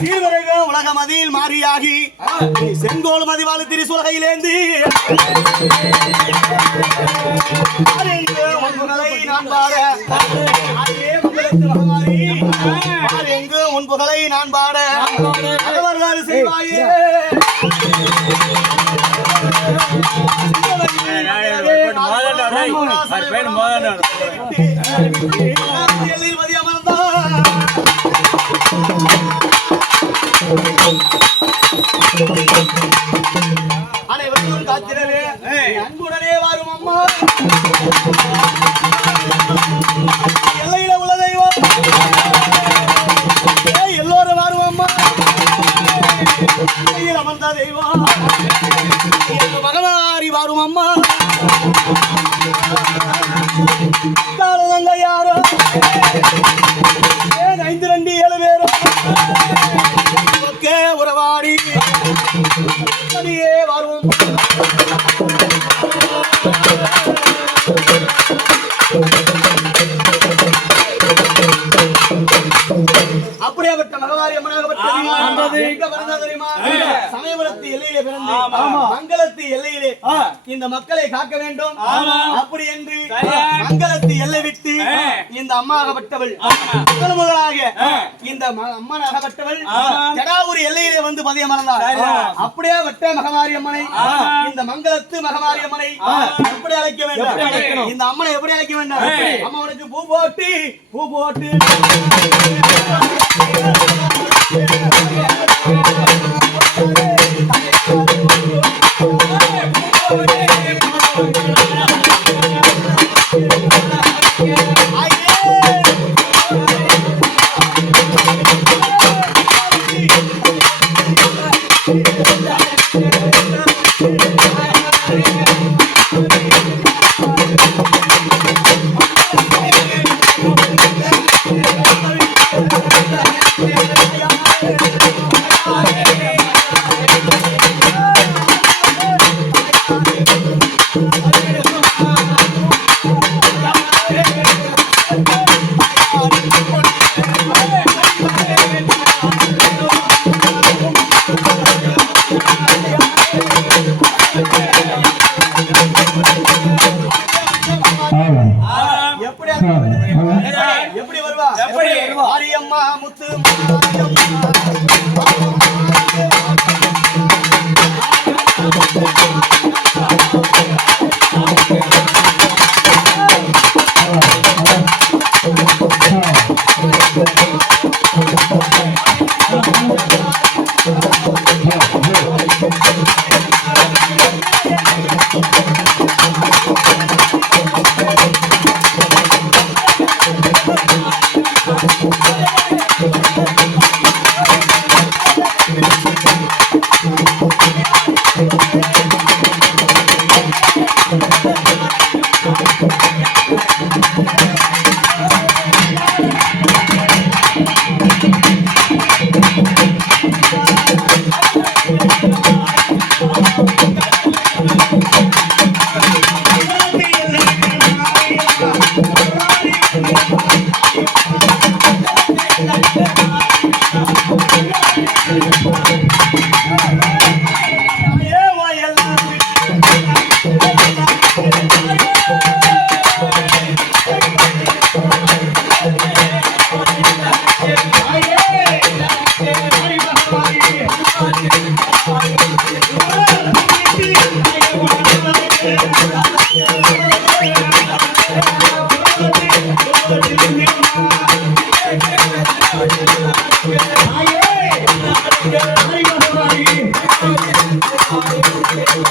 சீர்வரகம் உலக மதியில் மாறியாகி செங்கோல் மதிவாளு திரிசுலகையிலேந்து நான் பாட எங்கு உன் புகழை நான் பாட அவர்கள் செய்வாயே அனைவரும் காத்திரவே அன்புடனே வரும் அம்மா எல்லையில உள்ள தெய்வம் எல்லோரும் வரும் அம்மா அமர்ந்த தெய்வம் மகனாரி வரும் அம்மா காலங்க யாரோ 5 2 7 பேரும் உறவாடி வரும் அப்படியாப்பட்ட மகவாரி அம்மனாக தெரியுமா சமயபுரத்து எல்லையிலே பிறந்து மங்களத்து எல்லையிலே இந்த மக்களை காக்க வேண்டும் அப்படி என்று மங்களத்து எல்லை விட்டு இந்த அம்மாகப்பட்டவள் முதலாக இந்த அம்மனாகப்பட்டவள் ஜடாவூர் எல்லையிலே வந்து பதியம் மறந்தார் அப்படியே வட்ட மகமாரி அம்மனை இந்த மங்களத்து மகமாரி அம்மனை எப்படி அழைக்க வேண்டும் இந்த அம்மனை எப்படி அழைக்க வேண்டும் அம்மாவனுக்கு பூ போட்டு எப்படி வருவா மாரியம்மா முத்து